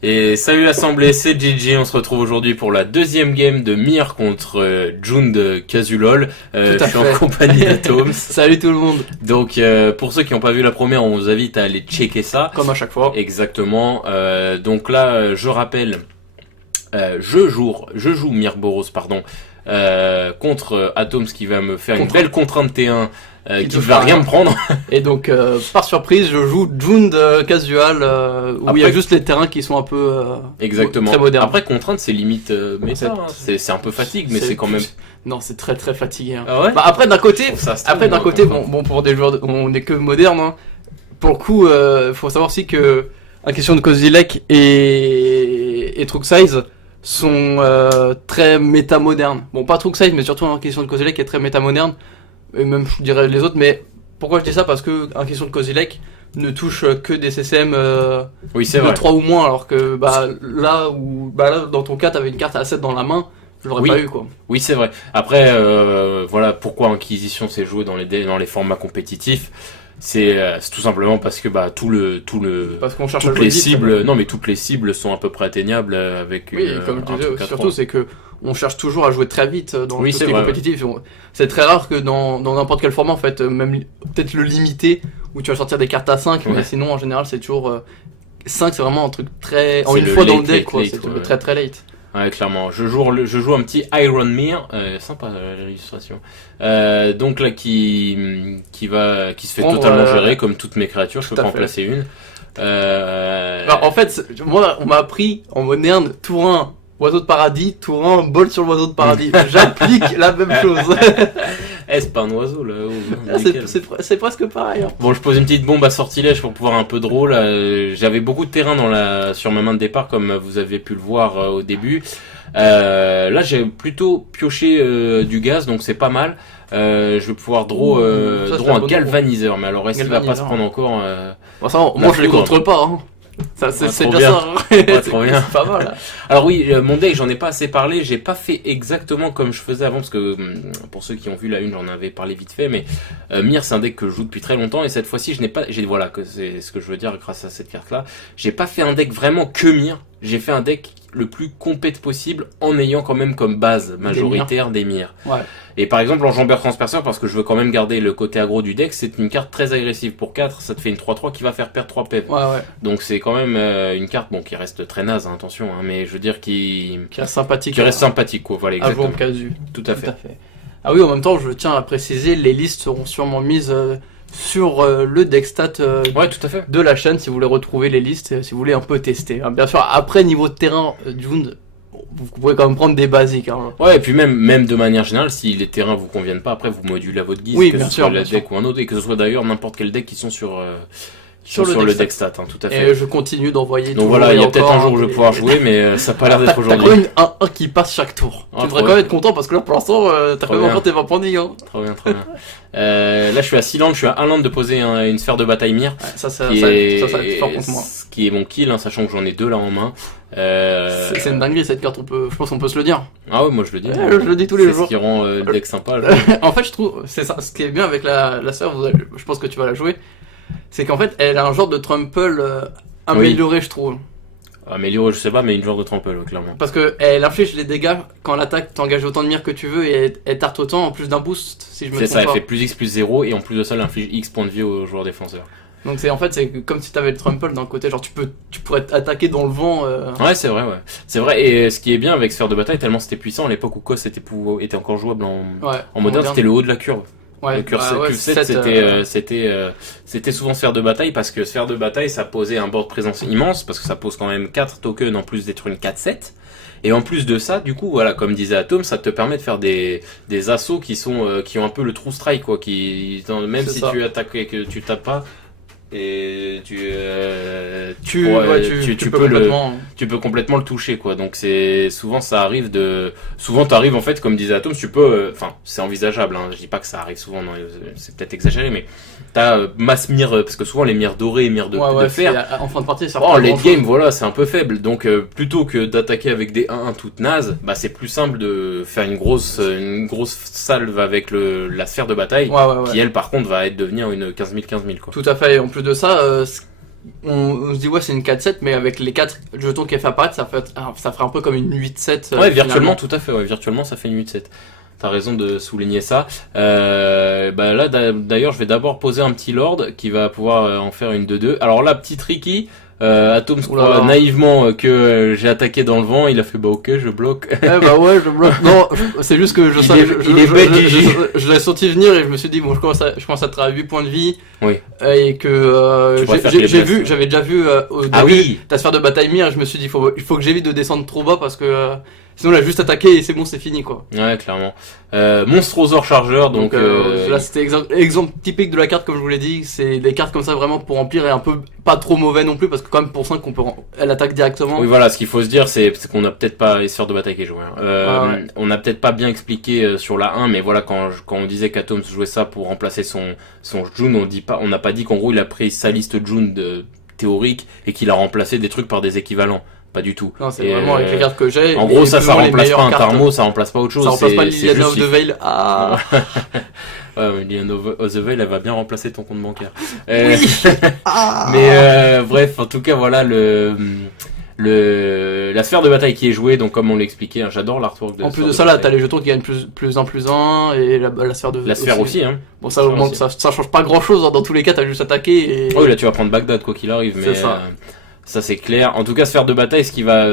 Et salut l'assemblée, c'est Gigi, on se retrouve aujourd'hui pour la deuxième game de Mir contre June de Kazulol. Je suis en compagnie d'Atoms. Salut tout le monde. Donc pour ceux qui n'ont pas vu la première, on vous invite à aller checker ça. Comme à chaque fois. Exactement. Donc là, je rappelle, je joue Mir Boros, pardon, contre Atoms qui va me faire une belle contrainte T1. Qui ne va rien me prendre. Et donc, par surprise, je joue June de Casual, où il y a juste les terrains qui sont un peu exactement. Très modernes. Après, contrainte, c'est limite méta. C'est un peu fatigue, mais c'est quand même... Non, c'est très très fatigué. Hein. Ah ouais, bah, après, d'un côté, bon, pour des joueurs, on n'est que moderne. Hein. Pour le coup, faut savoir aussi que, en question de Kozilek et Truxize sont très méta-modernes. Bon, pas Truxize, mais surtout en question de Kozilek qui est très méta-moderne. Et même je dirais les autres, mais pourquoi je dis ça? Parce que en question de Kozilek ne touche que des CCM oui, c'est de vrai. 3 ou moins, alors que là dans ton cas t'avais une carte à 7 dans la main, je l'aurais pas eu quoi. Oui, c'est vrai. Après voilà pourquoi Inquisition s'est joué dans les formats compétitifs. C'est tout simplement parce que parce qu'on cherche toutes les cibles, non mais toutes les cibles sont à peu près atteignables avec comme je disais, surtout c'est que on cherche toujours à jouer très vite dans tout ce qui est compétitif. Ouais. C'est très rare que dans n'importe quel format en fait, même peut-être le limité où tu vas sortir des cartes à 5, mais sinon en général c'est toujours 5, c'est vraiment un truc très en une fois dans le deck quoi, c'est très très late. Ouais, clairement. Je joue un petit Iron Mir, sympa l'illustration. Donc là qui se fait totalement gérer comme toutes mes créatures, je peux pas en placer une. En fait, moi on m'a appris en moderne tour 1 oiseau de paradis, tour 1 bol sur l'oiseau de paradis. J'applique la même chose. C'est pas un oiseau là. C'est presque pareil. Hein. Bon, je pose une petite bombe à sortilège pour pouvoir un peu de draw. J'avais beaucoup de terrain sur ma main de départ, comme vous avez pu le voir au début. Là, j'ai plutôt pioché du gaz, donc c'est pas mal. Je vais pouvoir draw un galvaniseur, mais alors est-ce qu'il va pas se prendre encore moi je les contrôle pas. Hein. C'est déjà bien. ça. Ouais, trop bien. C'est pas mal. Alors oui, mon deck, j'en ai pas assez parlé. J'ai pas fait exactement comme je faisais avant, parce que pour ceux qui ont vu la une, j'en avais parlé vite fait. Mais Mir, c'est un deck que je joue depuis très longtemps, et cette fois-ci, voilà, que c'est ce que je veux dire grâce à cette carte-là. J'ai pas fait un deck vraiment que Mir. J'ai fait un deck le plus compète possible en ayant quand même comme base majoritaire des Mir. Ouais. Et par exemple en jambeur transperceur, parce que je veux quand même garder le côté aggro du deck, c'est une carte très agressive. Pour 4, ça te fait une 3-3 qui va faire perdre 3 PV. Ouais. Donc c'est quand même une carte qui reste très naze, hein, attention, hein, mais je veux dire qui reste sympathique. Qui reste sympathique, quoi, voilà, exactement. À jouer en casu. Tout à fait. Ah oui, en même temps, je tiens à préciser, les listes seront sûrement mises sur le deck stat ouais, tout à fait. de la chaîne, si vous voulez retrouver les listes, si vous voulez un peu tester. Hein. Bien sûr, après, niveau de terrain, June, vous pouvez quand même prendre des basiques. Hein. Ouais, et puis même de manière générale, si les terrains vous conviennent pas, après vous modulez à votre guise, oui, que ce soit le deck ou un autre, et que ce soit d'ailleurs n'importe quel deck qui sont sur le deck stat, hein, tout à fait. Et je continue d'envoyer. Donc voilà, il y a peut-être un jour où je vais pouvoir jouer, mais ça n'a pas l'air d'être aujourd'hui. T'as quand même un qui passe chaque tour. Tu devrais quand même être content parce que là pour l'instant, t'as quand même encore tes 20 points de ligue. Hein. Trop bien. Là je suis à 6 landes, je suis à 1 land de poser une sphère de bataille Mir. Ouais, ça fort contre moi. Ce qui est mon kill, hein, sachant que j'en ai 2 là en main. C'est une dinguerie cette carte, je pense qu'on peut se le dire. Ah ouais, moi je le dis. Je le dis tous les jours. C'est ce qui rend le deck sympa. En fait, je trouve, c'est ça, ce qui est bien avec la sphère, je pense que tu vas la jouer, c'est qu'en fait, elle a un genre de trample amélioré, je trouve. Amélioré, je sais pas, mais une genre de trample, clairement. Parce que elle inflige les dégâts quand l'attaque t'engage autant de mire que tu veux et elle tarte autant en plus d'un boost, si je me trompe pas. C'est ça, elle fait plus X plus 0 et en plus de ça, elle inflige X points de vie aux joueurs défenseurs. Donc c'est comme si t'avais le trample d'un côté, genre tu pourrais attaquer dans le vent. Ouais, c'est vrai, C'est vrai, et ce qui est bien avec Sphère de Bataille, tellement c'était puissant à l'époque où KOS était encore jouable en moderne, c'était le haut de la curve. Ouais, le curve 7, c'était souvent Sphère de Bataille, parce que Sphère de Bataille, ça posait un board de présence immense, parce que ça pose quand même 4 tokens en plus d'être une 4-7. Et en plus de ça, du coup, voilà, comme disait Atom, ça te permet de faire des assauts qui ont un peu le true strike, quoi, même si tu attaques et que tu tapes pas, et tu peux complètement le toucher, quoi. Donc souvent t'arrives en fait, comme disait Atom, c'est envisageable, hein. Je dis pas que ça arrive souvent, non, c'est peut-être exagéré, mais t'as masse mire, parce que souvent les mires dorées et mires de fer en fin de partie, ça late game, voilà, c'est un peu faible. Donc plutôt que d'attaquer avec des 1-1 toutes nazes, c'est plus simple de faire une grosse salve avec la sphère de bataille, qui elle par contre va devenir une 15 000 quoi. Tout à fait. Et en plus de ça, on se dit ouais c'est une 4-7, mais avec les 4 jetons qu'elle fait apparaître, ça ferait un peu comme une 8-7. Ouais, virtuellement, tout à fait, ouais, virtuellement ça fait une 8-7. T'as raison de souligner ça. Bah là, d'ailleurs, je vais d'abord poser un petit Lord qui va pouvoir en faire une 2-2. Alors là, petit tricky. Atoms croit naïvement que j'ai attaqué dans le vent. Il a fait bah ok, je bloque. Bah ouais, je bloque. Non, c'est juste que je l'ai senti venir et je me suis dit bon, je commence à être à 8 points de vie. Oui. Et que j'avais déjà vu au début ta sphère de bataille mire. Et je me suis dit il faut que j'évite de descendre trop bas parce que sinon là juste attaqué et c'est bon, c'est fini quoi. Ouais, clairement. Monstrosaur chargeur, donc là c'était exemple typique de la carte comme je vous l'ai dit. C'est des cartes comme ça vraiment pour remplir et un peu pas trop mauvais non plus parce que quand même pour 5 elle attaque directement. Oui voilà, ce qu'il faut se dire c'est qu'on a peut-être pas les sphères de bataille qui est joué. On a peut-être pas bien expliqué sur la 1, mais voilà quand on disait qu'Atoms jouait ça pour remplacer son June, on n'a pas dit qu'en gros il a pris sa liste June théorique et qu'il a remplacé des trucs par des équivalents. Pas du tout. Non, c'est vraiment avec les cartes que j'ai. En gros, ça remplace pas un Tarmo, ça remplace pas autre chose. Ça remplace pas Liliana of the Veil. Ouais, Liliana of the Veil, elle va bien remplacer ton compte bancaire. Oui. Mais bref, en tout cas, voilà la sphère de bataille qui est jouée. Donc, comme on l'expliquait, hein, j'adore l'artwork. En plus de ça, là, t'as les jetons qui gagnent plus 1 et la sphère de. La sphère aussi, hein. Bon, ça change pas grand chose. Dans tous les cas, t'as juste attaqué. Oui, là, tu vas prendre Bagdad quoi qu'il arrive. Mais ça c'est clair. En tout cas, sphère de bataille, ce qui va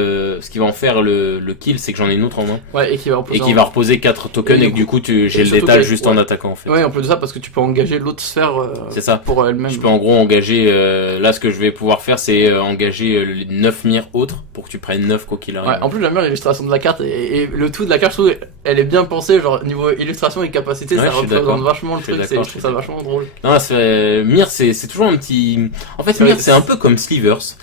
en faire le kill, c'est que j'en ai une autre en main. Ouais, et qui va reposer 4 tokens et que du coup j'ai le détal juste en attaquant en fait. Ouais, en plus de ça parce que tu peux engager l'autre sphère c'est ça. Pour elle-même. Je peux en gros engager là ce que je vais pouvoir faire c'est engager les 9 mires autres pour que tu prennes 9 quoi qu'il arrive. Ouais, en plus j'aime bien l'illustration de la carte et le tout de la carte, je trouve elle est bien pensée, genre niveau illustration et capacité, ça représente vachement le truc, je trouve ça vachement drôle. Non, Mir c'est toujours un petit en fait Mir c'est un peu comme Slivers.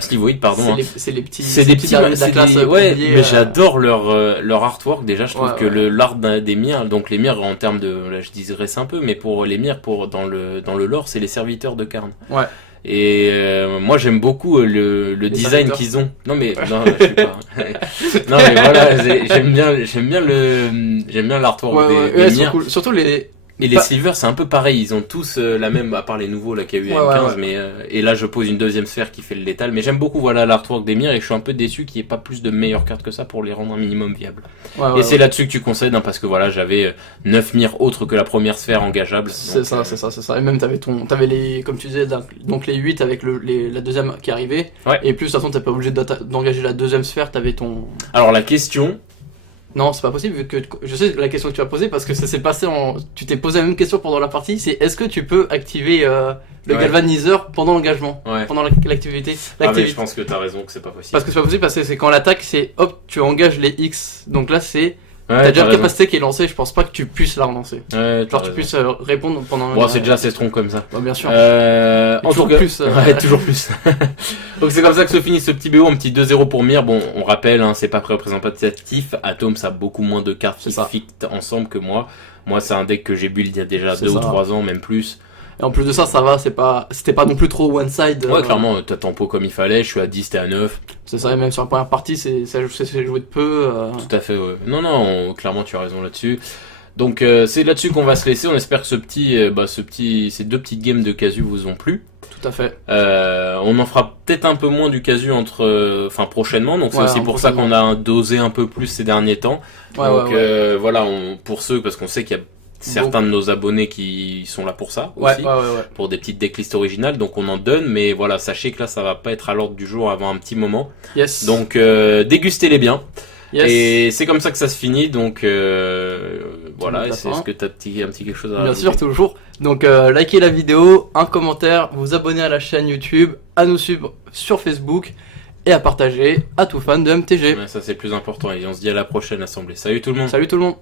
Slivoid pardon. C'est les petits. C'est des petits de la classe. Ouais, mais j'adore leur artwork. Déjà, je trouve que l'art des Mir, donc les Mir en termes de, là, je digresse un peu, mais pour les Mir, dans le lore, c'est les serviteurs de Karn. Ouais. Et moi j'aime beaucoup le design qu'ils ont. Non mais non, je sais pas. Non mais voilà, j'aime bien l'artwork des Mir. Cool. Surtout les. Et les Slivers, c'est un peu pareil, ils ont tous la même, à part les nouveaux là qu'il y a eu M15, mais et là je pose une deuxième sphère qui fait le létal, mais j'aime beaucoup l'artwork des Mir et je suis un peu déçu qu'il n'y ait pas plus de meilleures cartes que ça pour les rendre un minimum viables. Et c'est là-dessus que tu concèdes, hein, parce que voilà, j'avais 9 Mir autres que la première sphère engageable. C'est ça. Et même t'avais les, comme tu disais, donc les 8 avec la deuxième qui arrivait. Ouais. Et plus de toute façon t'es pas obligé d'engager la deuxième sphère, t'avais ton. Alors la question. Non, c'est pas possible vu que je sais la question que tu as posée parce que ça s'est passé tu t'es posé la même question pendant la partie, c'est est-ce que tu peux activer le galvaniseur pendant l'engagement, pendant l'activité. Ah mais je pense que t'as raison que c'est pas possible. Parce que c'est pas possible parce que c'est quand l'attaque c'est hop, tu engages les X. Donc là c'est t'as déjà la capacité qui est lancée, je pense pas que tu puisses la relancer. Ouais, genre tu puisses répondre pendant. Bon, c'est déjà assez strong comme ça. Ouais, bien sûr. Toujours plus. Ouais, toujours plus. Donc c'est comme ça que se finit ce petit BO, un petit 2-0 pour Mir. Bon, on rappelle, hein, c'est pas représentatif. Atoms a beaucoup moins de cartes qui fit ensemble que moi. Moi, c'est un deck que j'ai build il y a déjà 2 ou 3 ans, même plus. Et en plus de ça, ça va, c'était pas non plus trop one side. Ouais, clairement, t'as tempo comme il fallait, je suis à 10, t'es à 9. C'est ça, et même sur la première partie, c'est joué de peu. Tout à fait, ouais. Non, clairement, tu as raison là-dessus. Donc, c'est là-dessus qu'on va se laisser. On espère que ces 2 petites games de casu vous ont plu. Tout à fait. On en fera peut-être un peu moins du casu prochainement, donc c'est aussi pour ça qu'on a dosé un peu plus ces derniers temps. Donc voilà, pour ceux, parce qu'on sait qu'il y a certains de nos abonnés qui sont là pour ça aussi, pour des petites decklists originales, donc on en donne, mais voilà, sachez que là ça va pas être à l'ordre du jour avant un petit moment. Yes. Donc dégustez-les bien. Yes. Et c'est comme ça que ça se finit, donc voilà. Est-ce que t'as un petit quelque chose à rajouter ? Bien sûr, toujours. Donc likez la vidéo, un commentaire, vous abonnez à la chaîne YouTube, à nous suivre sur Facebook et à partager à tout fan de MTG. Ouais, ça c'est le plus important et on se dit à la prochaine assemblée. Salut tout le monde. Salut tout le monde.